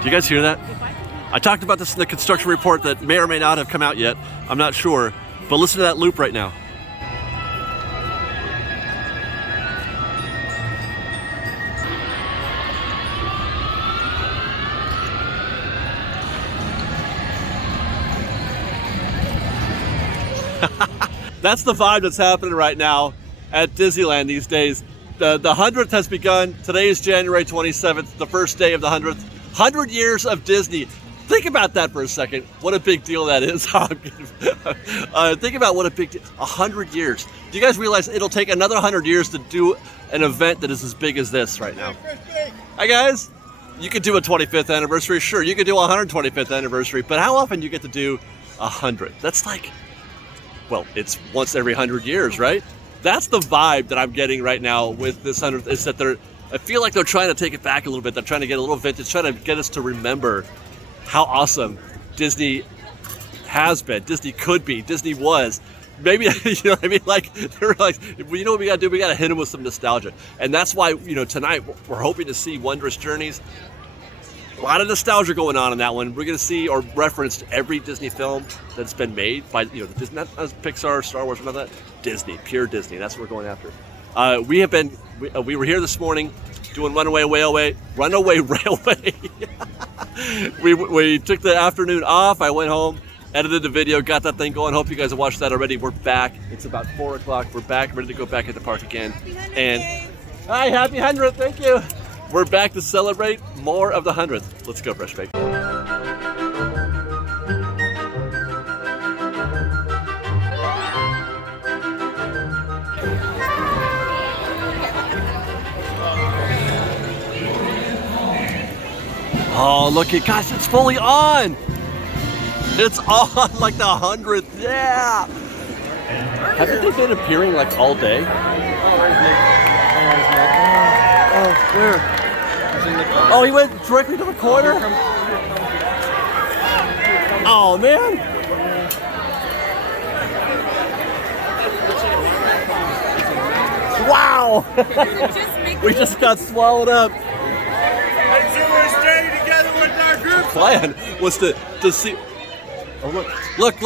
Do you guys hear that? I talked about this in the construction report that may or may not have come out yet. I'm not sure. But listen to that loop right now. That's the vibe that's happening right now at Disneyland these days. The 100th has begun. Today is January 27th, the first day of the 100th. 100 years of Disney. Think about that for a second. What a big deal that is. Think about what a big deal. 100 years. Do you guys realize it'll take another 100 years to do an event that is as big as this right now? Hi guys. You could do a 25th anniversary. Sure, you could do a 125th anniversary. But how often do you get to do 100? That's like, well, it's once every 100 years, right? That's the vibe that I'm getting right now with this 100th, is that I feel like they're trying to take it back a little bit. They're trying to get a little vintage, trying to get us to remember how awesome Disney has been, Disney could be, Disney was. Maybe, you know what I mean? Like, they're like, you know what we gotta do? We gotta hit them with some nostalgia. And that's why, you know, tonight we're hoping to see Wondrous Journeys. A lot of nostalgia going on in that one. We're gonna see or reference every Disney film that's been made by, you know, the Disney, not Pixar, Star Wars, none of that. Disney, pure Disney. That's what we're going after. We were here this morning doing Runaway Railway. we took the afternoon off. I went home, edited the video, got that thing going. Hope you guys have watched that already. We're back. It's about 4 o'clock. We're back, ready to go back at the park again. And hi, happy 100th. Thank you. We're back to celebrate more of the 100th. Let's go, Fresh Bake. Oh, look at, gosh, it's fully on. It's on like the 100th, yeah. Haven't they been appearing like all day? Oh, where? Oh, he went directly to the corner? Oh, man. Wow. We just got swallowed up. The plan was to see. Oh, look.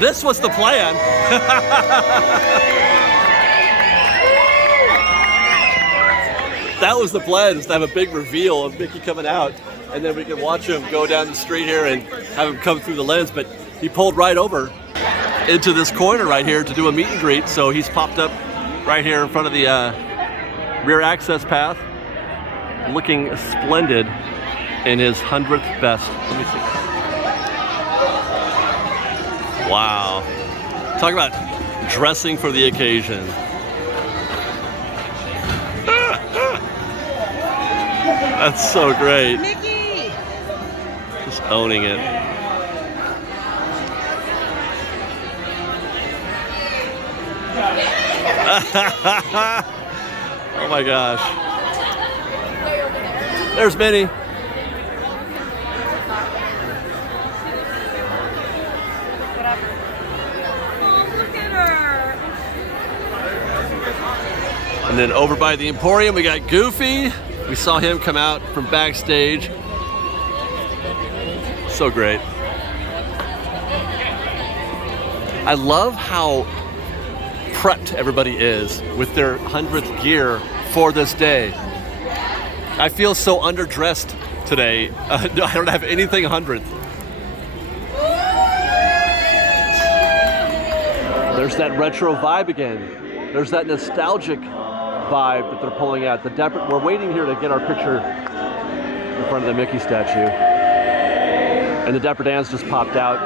This was the plan. That was the plan, is to have a big reveal of Mickey coming out, and then we could watch him go down the street here and have him come through the lens. But he pulled right over into this corner right here to do a meet and greet. So he's popped up right here in front of the rear access path, looking splendid in his 100th best. Let me see. Wow. Talk about dressing for the occasion. That's so great. Mickey! Just owning it. Oh my gosh. There's Minnie. And then over by the Emporium, we got Goofy. We saw him come out from backstage. So great. I love how prepped everybody is with their 100th gear for this day. I feel so underdressed today. I don't have anything 100th. There's that retro vibe again. There's that nostalgic vibe that they're pulling out. We're waiting here to get our picture in front of the Mickey statue. And the Dapper Dans just popped out,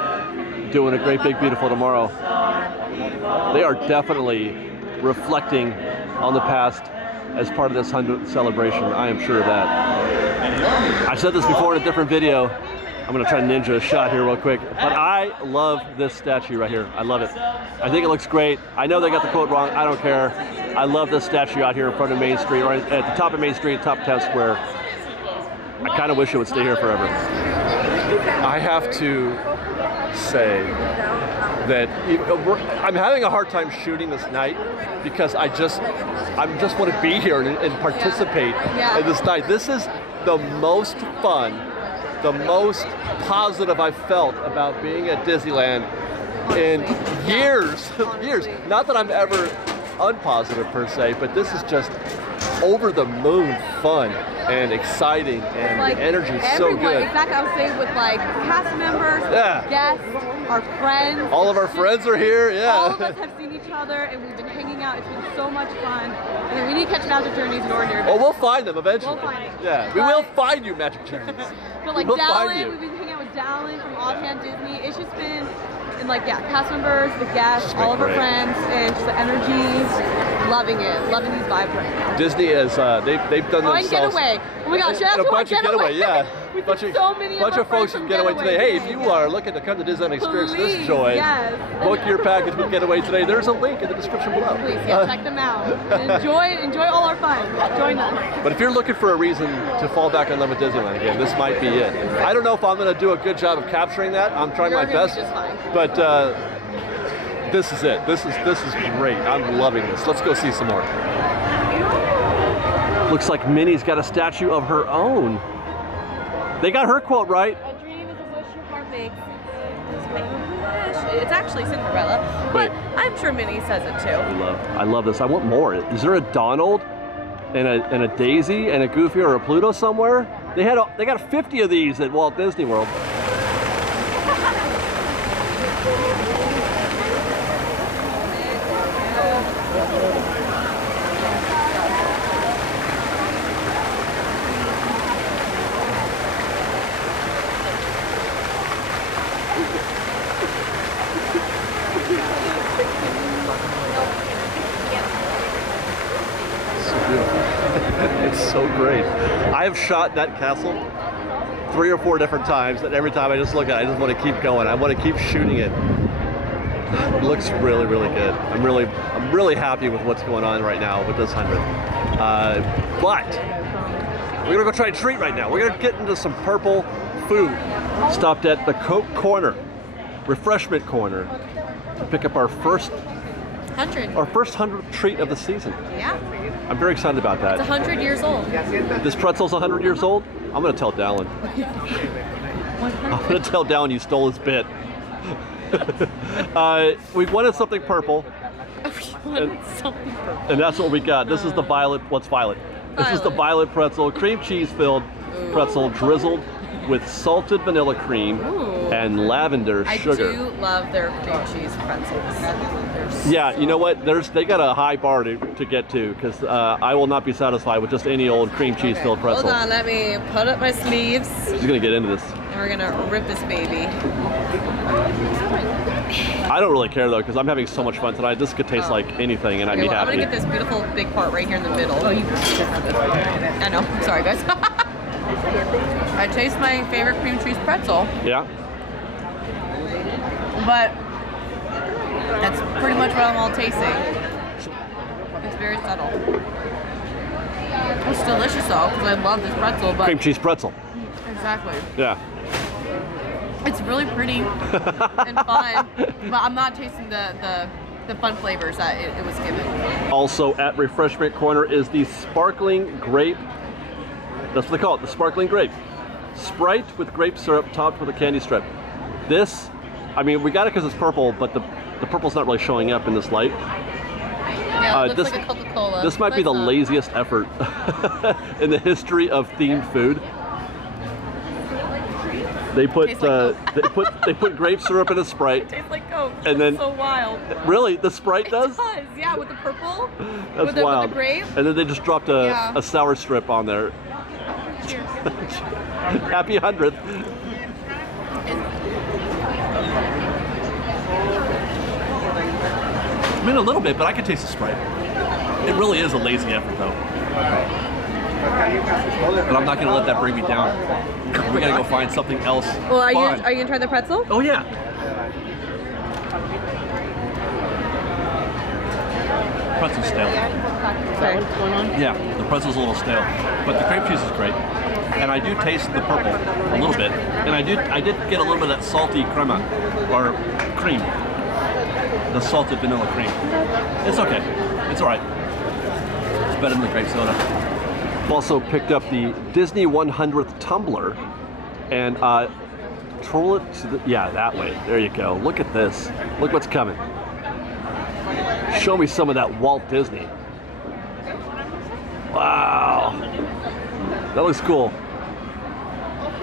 doing a great big beautiful tomorrow. They are definitely reflecting on the past as part of this 100th celebration. I am sure of that. I said this before in a different video. I'm gonna try to ninja a shot here real quick. But I love this statue right here. I love it. I think it looks great. I know they got the quote wrong. I don't care. I love this statue out here in front of Main Street, or at the top of Main Street, top of Town Square. I kind of wish it would stay here forever. I have to say that I'm having a hard time shooting this night because I just want to be here and participate in this night. This is the most fun, the most positive I've felt about being at Disneyland in years. Not that I'm ever unpositive per se, but this is just over the moon fun and exciting, and like the energy is so good. Exactly, I would say with like cast members, guests, our friends. All of our friends are here, All of us have seen each other and we've been hanging out. It's been so much fun. And we need to catch Magic Journeys in order. Oh, we'll find them eventually. We'll find them. Yeah, we will find you, Magic Journeys. But like Dallin, we've been hanging out with Dallin from Offhand Disney. It's just been, and like cast members, the guests, all of our friends, and just the energy. Loving it, loving these vibes right now. Disney is they've done themselves. Getaway. Oh my gosh, shout out to bunch of Getaway, yeah. Bunch of folks from Getaway today. Hey, if you are looking to come to Disneyland experience this joy, book your package with Getaway today. There's a link in the description below. Please, check them out. Enjoy all our fun. Join us. But if you're looking for a reason to fall back in love with Disneyland again, this might be it. I don't know if I'm going to do a good job of capturing that. I'm trying my best, but this is it. This is great. I'm loving this. Let's go see some more. Looks like Minnie's got a statue of her own. They got her quote right. A dream is a wish your heart makes. It's actually Cinderella, but I'm sure Minnie says it too. I love this. I want more. Is there a Donald and a Daisy and a Goofy or a Pluto somewhere? They got 50 of these at Walt Disney World. It's so great. I have shot that castle 3 or 4 different times, and every time I just look at it, I just want to keep going. I want to keep shooting it. It looks really, really good. I'm really happy with what's going on right now with this 100th. But we're gonna go try a treat right now. We're gonna get into some purple food. Stopped at the Coke Corner, refreshment corner, to pick up our first 100th treat of the season. Yeah. I'm very excited about that. It's 100 years old. This pretzel's 100 years old? I'm going to tell Dallin. I'm going to tell Dallin you stole his bit. We wanted something purple. And that's what we got. This is the violet. What's violet? This is the violet pretzel, cream cheese filled pretzel drizzled with salted vanilla cream and lavender sugar. I do love their cream cheese pretzels. Yeah, you know what? They got a high bar to get to, because I will not be satisfied with just any old cream cheese filled pretzel. Hold on, let me put up my sleeves. She's gonna get into this. And we're gonna rip this baby. I don't really care though, because I'm having so much fun tonight. This could taste like anything, and I'd be happy. I'm gonna get this beautiful big part right here in the middle. Oh, you. I know. Sorry, guys. I taste my favorite cream cheese pretzel. Yeah. But that's pretty much what I'm all tasting. It's very subtle. It's delicious though, because I love this pretzel. But cream cheese pretzel. Exactly. Yeah. It's really pretty and fun, but I'm not tasting the fun flavors that it was given. Also at Refreshment Corner is the sparkling grape. That's what they call it, the sparkling grape. Sprite with grape syrup topped with a candy strip. This, I mean, we got it because it's purple, but the purple's not really showing up in this light. Yeah, it looks like a Coca-Cola. This might be the laziest effort in the history of themed food. They put they put grape syrup in a Sprite. It tastes like Coke. And then so wild. Really, the Sprite does? It does. Yeah, with the purple. That's wild. With the grape. And then they just dropped a sour strip on there. Cheers. Happy 100th. I mean, a little bit, but I can taste the Sprite. It really is a lazy effort, though. But I'm not going to let that bring me down. We got to go find something else. Well, are you going to try the pretzel? Oh, yeah. Pretzel's stale. Sorry, what's going on? Yeah, the pretzel's a little stale, but the cream cheese is great. and I do taste the purple a little bit, and I did get a little bit of that salty crema, or cream, the salted vanilla cream. It's okay. It's all right. It's better than the grape soda. I've also picked up the Disney 100th tumbler, and twirl it to the, yeah, that way. There you go. Look at this. Look what's coming. Show me some of that Walt Disney. Wow. That looks cool.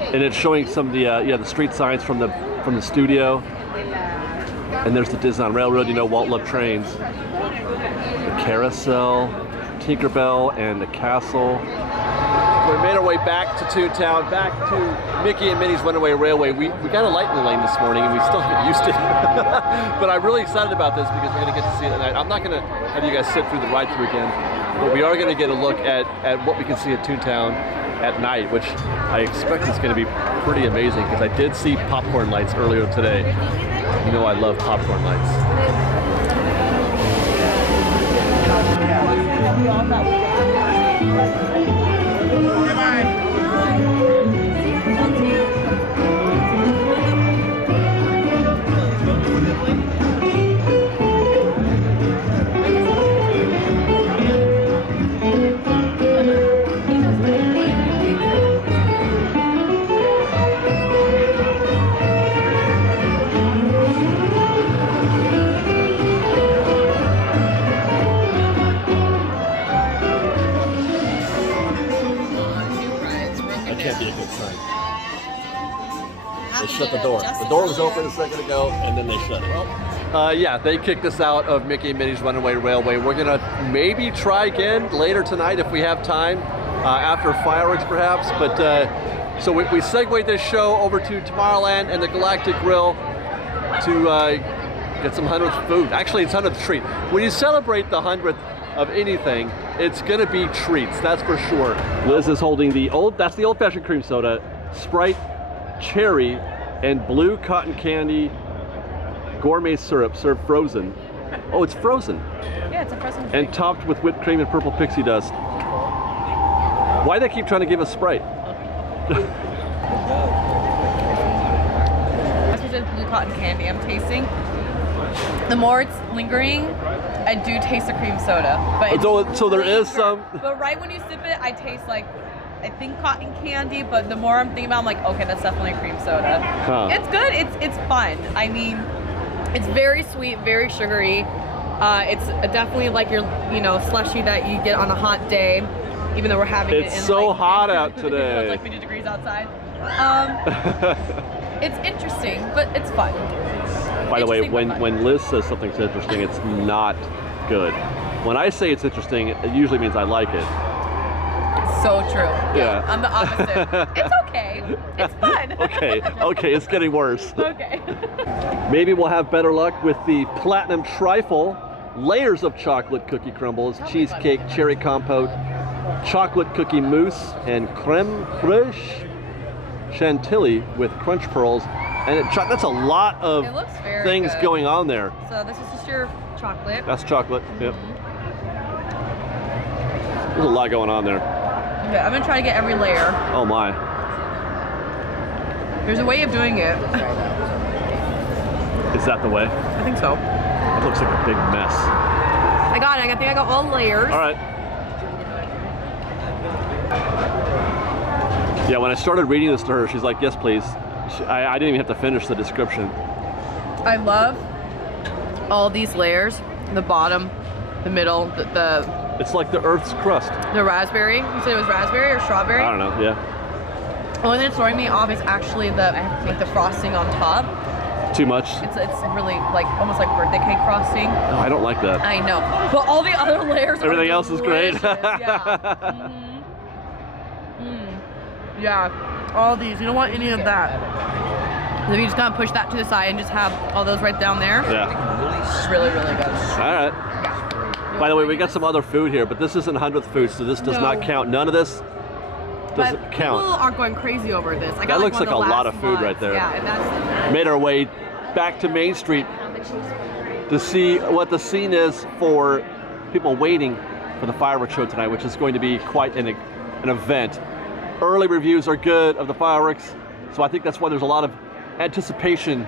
And it's showing some of the the street signs from the studio. And there's the Disneyland Railroad. You know, Walt loved trains. The carousel, Tinkerbell, and the castle. We made our way back to Toontown, back to Mickey and Minnie's Runaway Railway. We got a lightning lane this morning, and we still haven't used it. But I'm really excited about this because we're going to get to see it at night. I'm not going to have you guys sit through the ride-through again, but we are going to get a look at what we can see at Toontown at night, which I expect is going to be pretty amazing because I did see popcorn lights earlier today. You know I love popcorn lights. Shut the door. The door was open a second ago, and then they shut it. Yeah, they kicked us out of Mickey and Minnie's Runaway Railway. We're gonna maybe try again later tonight if we have time, after fireworks perhaps. But so we segued this show over to Tomorrowland and the Galactic Grill to get some 100th food. Actually, it's 100th treat. When you celebrate the 100th of anything, it's gonna be treats. That's for sure. Liz is holding that's the old-fashioned cream soda, Sprite, cherry, and blue cotton candy gourmet syrup served frozen. Oh, it's frozen. Yeah, it's a frozen drink. And topped with whipped cream and purple pixie dust. Why do they keep trying to give us Sprite? That's what the blue cotton candy I'm tasting. The more it's lingering, I do taste the cream soda. But so there is some. But right when you sip it, I taste like, I think cotton candy, but the more I'm thinking about it, I'm like, okay, that's definitely a cream soda. Huh. It's good, it's fun. I mean, it's very sweet, very sugary. It's definitely like your, slushy that you get on a hot day, even though we're having it in It's so like, hot out today. It's like 50 degrees outside. It's interesting, but it's fun. By the way, when Liz says something's interesting, it's not good. When I say it's interesting, it usually means I like it. So true. Yeah. I'm the opposite. It's okay. It's fun. Okay, it's getting worse. Okay. Maybe we'll have better luck with the platinum trifle, layers of chocolate cookie crumbles, cheesecake, cherry compote, chocolate cookie mousse, and creme fraiche chantilly with crunch pearls. And that's a lot of things going on there. So this is just your chocolate. That's chocolate, yep. There's a lot going on there. Okay, I'm gonna try to get every layer. Oh my. There's a way of doing it. Is that the way? I think so. It looks like a big mess. I got it. I think I got all layers. All right. Yeah, when I started reading this to her, she's like, yes, please. I didn't even have to finish the description. I love all these layers. The bottom, the middle, the It's like the Earth's crust. The raspberry. You said it was raspberry or strawberry? I don't know, yeah. The only thing that's throwing me off is actually the frosting on top. Too much? It's really like almost like birthday cake frosting. No, I don't like that. I know. But all the other layers Everything else is great. Yeah. Yeah. All these. You don't want any of that. So you just gotta push that to the side and just have all those right down there. Yeah. It's really, really good. All right. Yeah. By the way, we got some other food here, but this isn't 100th food, so this does not count. None of this doesn't count. People are going crazy over this. That looks like a lot of food right there. Yeah, and that's... Made our way back to Main Street to see what the scene is for people waiting for the fireworks show tonight, which is going to be quite an event. early reviews are good of the fireworks, so I think that's why there's a lot of anticipation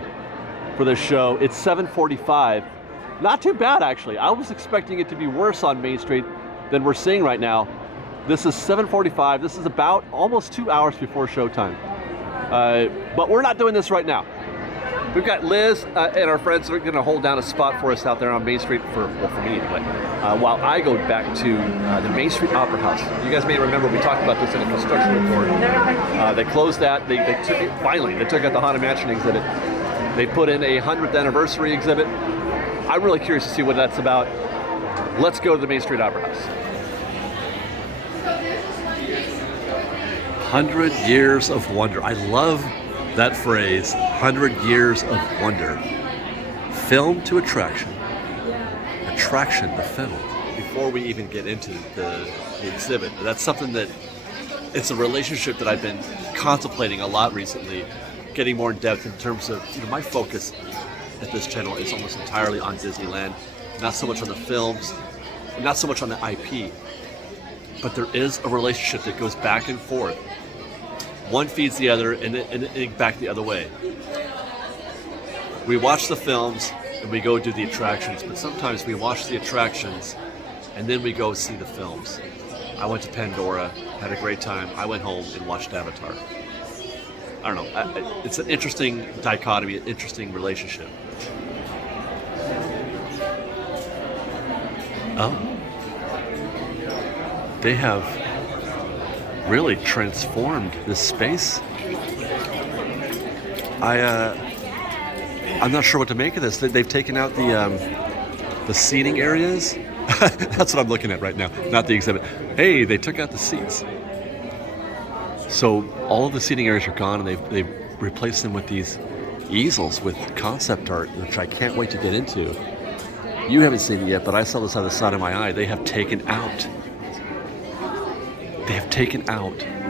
for this show. It's 7:45. Not too bad, actually. I was expecting it to be worse on Main Street than we're seeing right now. This is 7:45. This is about almost 2 hours before showtime. But we're not doing this right now. We've got Liz and our friends are going to hold down a spot for us out there on Main Street for me anyway, while I go back to the Main Street Opera House. You guys may remember we talked about this in a construction report. They closed that. They took it, finally, they took out the Haunted Mansion exhibit. They put in a 100th anniversary exhibit. I'm really curious to see what that's about. Let's go to the Main Street Opera House. 100 Years of Wonder. I love that phrase, 100 Years of Wonder. Film to attraction. Attraction to film. Before we even get into the exhibit, that's something that, it's a relationship that I've been contemplating a lot recently, getting more in depth in terms of, my focus at this channel is almost entirely on Disneyland, not so much on the films, not so much on the IP, but there is a relationship that goes back and forth. One feeds the other and back the other way. We watch the films and we go do the attractions, but sometimes we watch the attractions and then we go see the films. I went to Pandora, had a great time. I went home and watched Avatar. I don't know, it's an interesting dichotomy, an interesting relationship. Oh, they have really transformed this space. I'm not sure what to make of this. They've taken out the seating areas. That's what I'm looking at right now, not the exhibit. Hey, they took out the seats. So all of the seating areas are gone, and they've replaced them with these easels with concept art, which I can't wait to get into. You haven't seen it yet, but I saw this on the side of my eye. They have taken out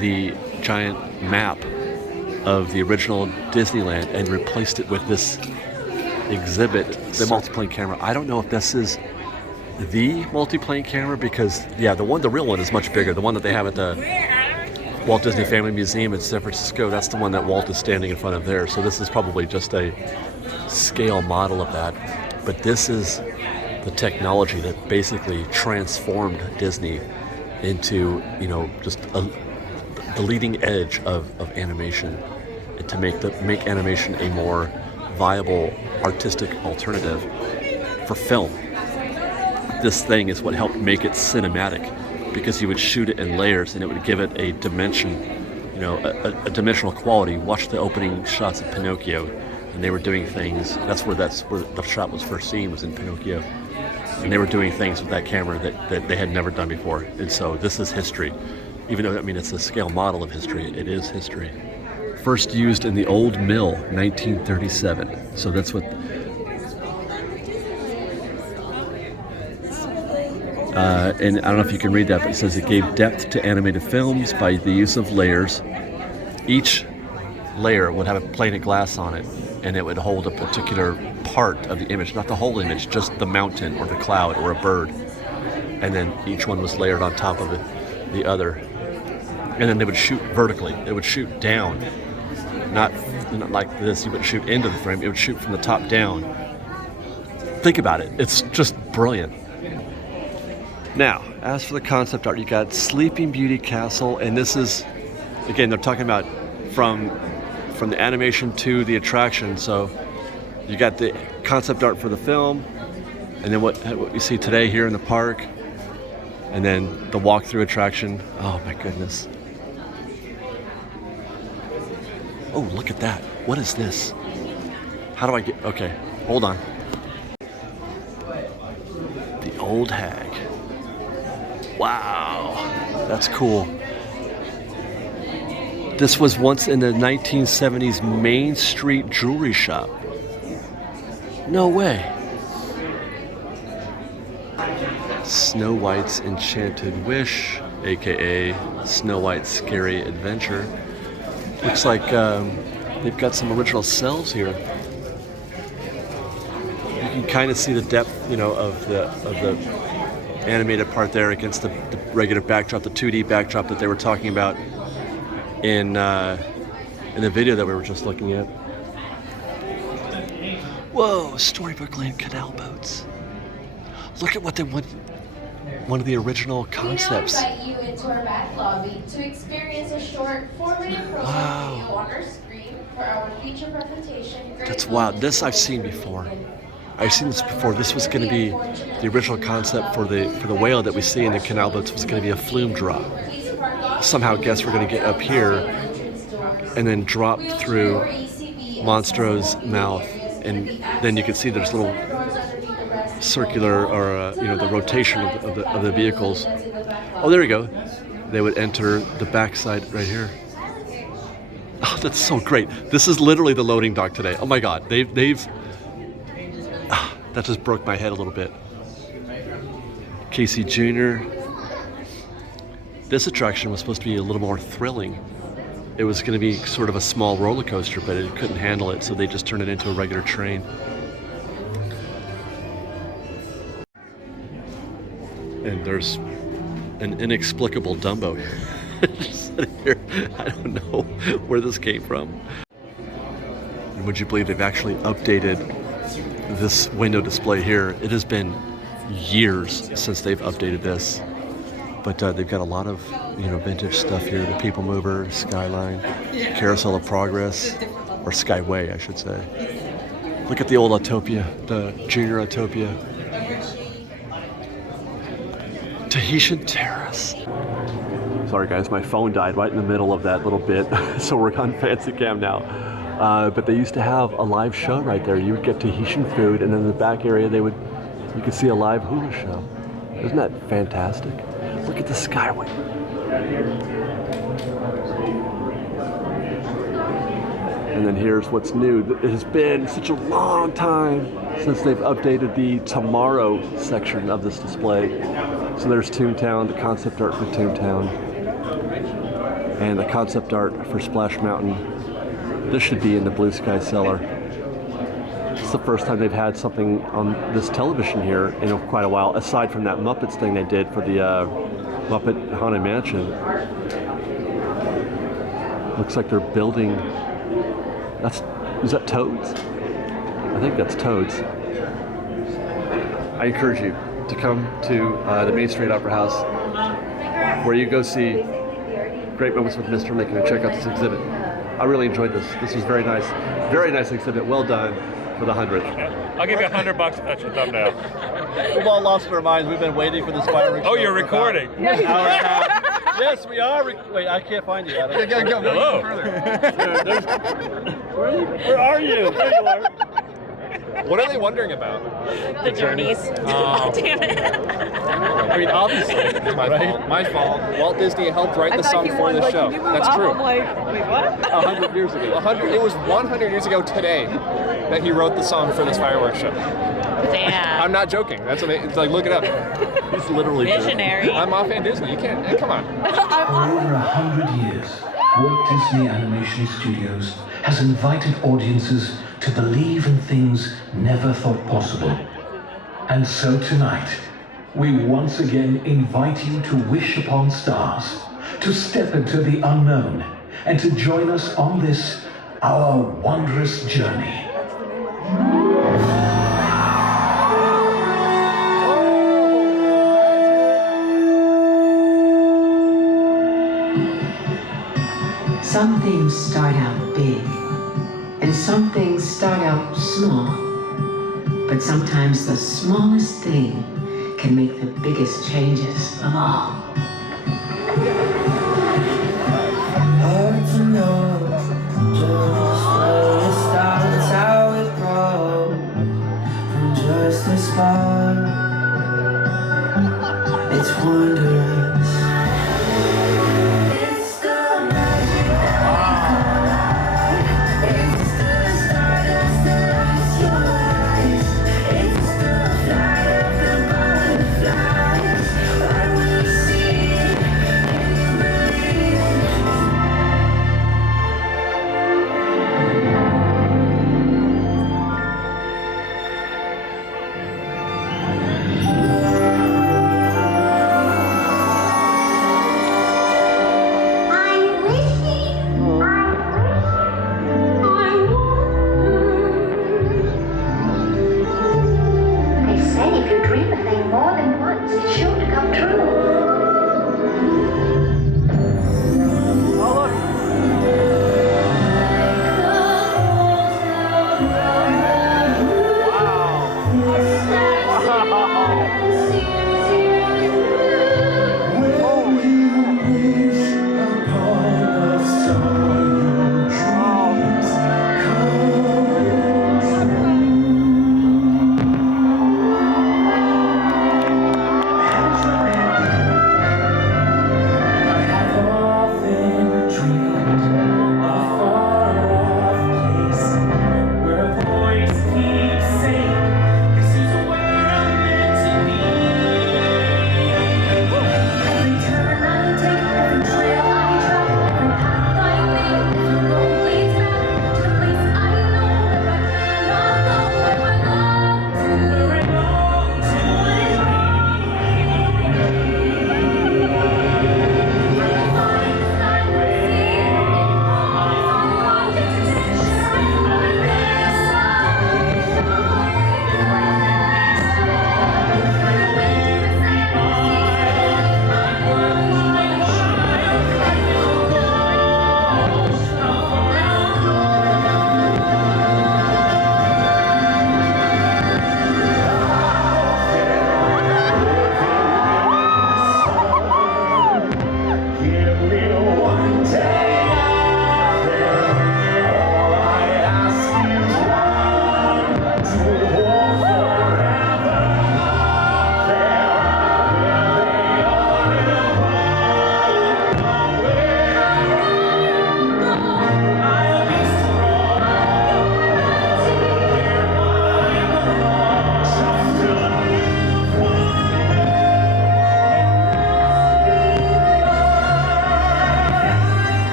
the giant map of the original Disneyland and replaced it with this exhibit, the multiplane camera. I don't know if this is the multiplane camera, because the real one is much bigger. The one that they have at the Walt Disney Family Museum in San Francisco, that's the one that Walt is standing in front of there. So this is probably just a scale model of that. But this is the technology that basically transformed Disney into, just the leading edge of animation, and to make animation a more viable artistic alternative for film. This thing is what helped make it cinematic, because you would shoot it in layers and it would give it a dimension, a dimensional quality. Watch the opening shots of Pinocchio, and they were doing things. That's where the shot was first seen, was in Pinocchio. And they were doing things with that camera that they had never done before. And so this is history. Even though, it's a scale model of history, it is history. First used in the Old Mill, 1937. So that's what... and I don't know if you can read that, but it says it gave depth to animated films by the use of layers. Each layer would have a plane of glass on it, and it would hold a particular part of the image, not the whole image, just the mountain or the cloud or a bird. And then each one was layered on top of the other. And then they would shoot vertically. It would shoot down, not like this. You would shoot into the frame. It would shoot from the top down. Think about it. It's just brilliant. Now, as for the concept art, you got Sleeping Beauty Castle, and this is, again, they're talking about from the animation to the attraction. So you got the concept art for the film, and then what you see today here in the park, and then the walkthrough attraction. Oh my goodness. Oh, look at that. What is this? How do I get, okay, hold on. The Old Hag. Wow, that's cool. This was once in the 1970s Main Street jewelry shop. No way. Snow White's Enchanted Wish, aka Snow White's Scary Adventure. Looks like they've got some original cells here. You can kind of see the depth, of the animated part there against the regular backdrop, the 2D backdrop that they were talking about. in the video that we were just looking at. Whoa, Storybook Land canal boats. Look at what they want. One of the original concepts. We now invite you into our back lobby to experience a short 4-minute program video on our screen for our feature presentation. That's wild. This I've seen before. I've seen this before. This was going to be the original concept for the whale that we see in the canal boats was going to be a flume drop. Somehow guests were going to get up here and then drop through Monstro's mouth, and then you can see there's little circular, or the rotation of the vehicles. Oh, there you go. They would enter the backside right here. Oh, that's so great. This is literally the loading dock today. Oh my God, they've that just broke my head a little bit. Casey Jr. This attraction was supposed to be a little more thrilling. It was going to be sort of a small roller coaster, but it couldn't handle it, so they just turned it into a regular train. And there's an inexplicable Dumbo just sitting here. I don't know where this came from. And would you believe they've actually updated this window display here? It has been years since they've updated this, but they've got a lot of vintage stuff here. The People Mover, Skyline, Carousel of Progress, or Skyway, I should say. Look at the old Autopia, the Junior Autopia. Tahitian Terrace. Sorry guys, my phone died right in the middle of that little bit, so we're on fancy cam now. But they used to have a live show right there. You would get Tahitian food, and then in the back area you could see a live hula show. Isn't that fantastic? Look at the Skyway. And then here's what's new. It has been such a long time since they've updated the Tomorrow section of this display. So there's Toontown, the concept art for Toontown, and the concept art for Splash Mountain. This should be in the Blue Sky Cellar. It's the first time they've had something on this television here in quite a while, aside from that Muppets thing they did for the Muppet Haunted Mansion. Looks like they're building. Is that Toads? I think that's Toads. I encourage you to come to the Main Street Opera House, where you go see Great Moments with Mr. Lincoln, and check out this exhibit. I really enjoyed this. This was very nice exhibit. Well done for the 100th. I'll give you $100 if that's your thumbnail. We've all lost our minds. We've been waiting for this fireworks. Oh, you're recording. Yes, we are. Wait, I can't find you. Hello. Where are you? There you are. What are they wondering about? The journeys. Damn it. I mean, obviously, it's my fault. Walt Disney helped write the song for the show. That's true. I'm like, wait, what? 100 years ago. It was 100 years ago today that he wrote the song for this fireworks show. Damn. I'm not joking. That's amazing. It's like, look it up. He's literally Visionary. I'm off in Disney. You can't. Come on. For over 100 years, Walt Disney Animation Studios has invited audiences to believe in things never thought possible. And so tonight, we once again invite you to wish upon stars, to step into the unknown, and to join us on this, our wondrous journey. Some things start out big, and some things start out small. But sometimes the smallest thing can make the biggest changes of all. Hard to know just where it starts, how it grows, from just a spark. It's wondrous. It's the magic that it's the stardust that lights your eyes. It's the flight of the butterflies. When we see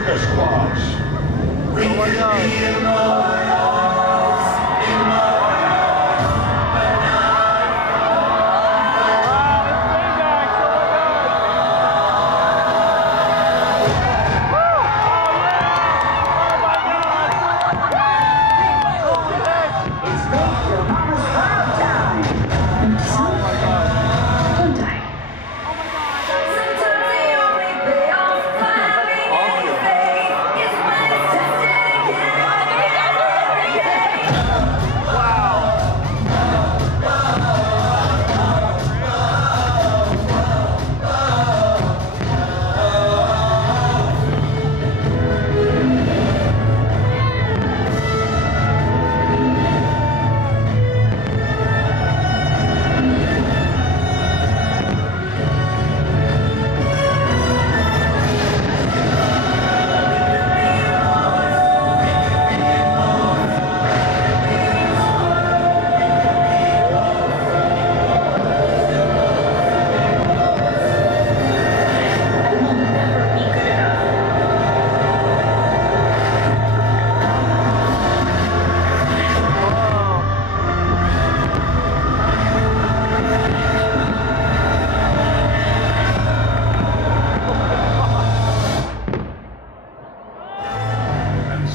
Circus Claus. Oh my God.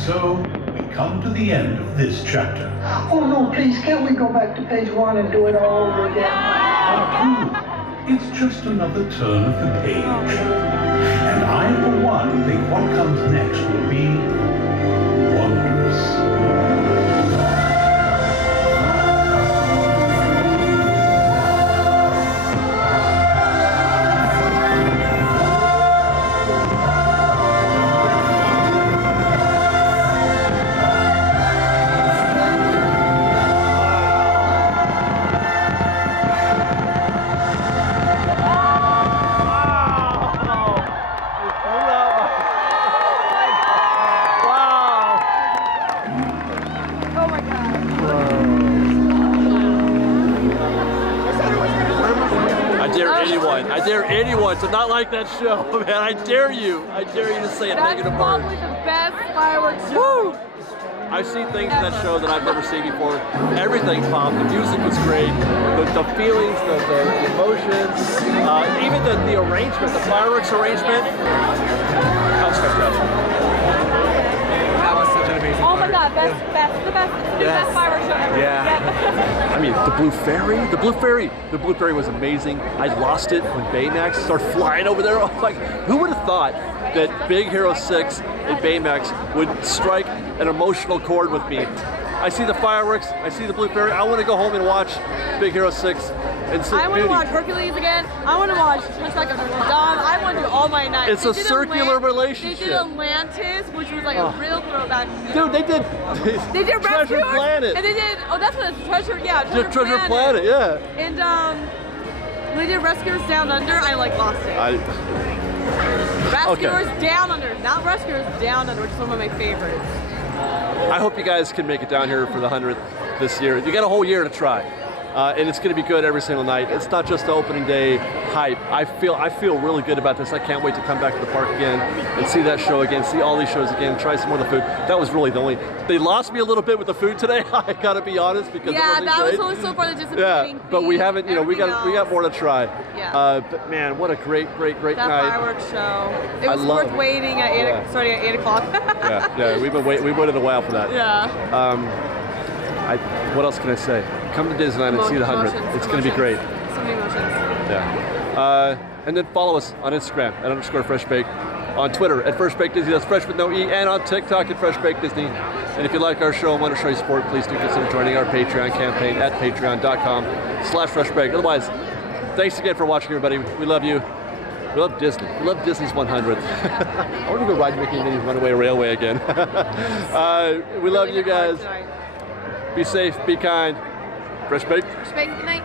So, we come to the end of this chapter. Oh no, please, can't we go back to page 1 and do it all over again? It's just another turn of the page. And I, for one, think what comes next will be wondrous. I dare anyone to not like that show, man. I dare you to say a negative word. That's probably the best fireworks show. Woo! I've seen things in that show that I've never seen before. Everything popped. The music was great. The feelings, the emotions, even the arrangement, the fireworks arrangement. That was fantastic. That was such an amazing Oh my God, the best fireworks show ever. Yeah. I mean, the Blue Fairy was amazing. I lost it when Baymax started flying over there. I'm like, who would have thought that Big Hero 6 and Baymax would strike an emotional chord with me? I see the fireworks, I see the Blue Fairy. I want to go home and watch Big Hero 6 and Sleep I want to watch Hercules again. I want to watch Hunchback of Notre Dame. I want to do all my nights. It's a circular relationship. They did Atlantis, which was like a real throwback. Dude, they did Treasure Rescuers, Planet. And they did, that's what it's Treasure Planet, yeah. And when they did Rescuers Down Under, I lost it. Rescuers Down Under, not Rescuers Down Under, which is one of my favorites. I hope you guys can make it down here for the 100th this year. You got a whole year to try. And it's going to be good every single night. It's not just the opening day hype. I feel really good about this. I can't wait to come back to the park again and see that show again, see all these shows again, try some more of the food. That was really the only. They lost me a little bit with the food today. I gotta be honest because it wasn't that great. was also so far the disappointing. Yeah, but we haven't. We got more to try. Yeah. But man, what a great that night. Fireworks show. It was worth waiting at starting at 8 o'clock. yeah. We waited a while for that. Yeah. What else can I say? Come to Disneyland and see the 100th. It's going to be great. So many emotions. Yeah. And then follow us on Instagram at _FreshBaked, on Twitter at FreshBakedDisney, that's Fresh with no E, and on TikTok at FreshBakedDisney. And if you like our show and want to show your support, please do consider joining our Patreon campaign at patreon.com/FreshBaked. Otherwise, thanks again for watching, everybody. We love you. We love Disney. We love Disney's 100th. I want to go ride Mickey and Minnie's Runaway Railway again. We love you guys. Be safe, be kind. Fresh Baked. Fresh Baked, good night.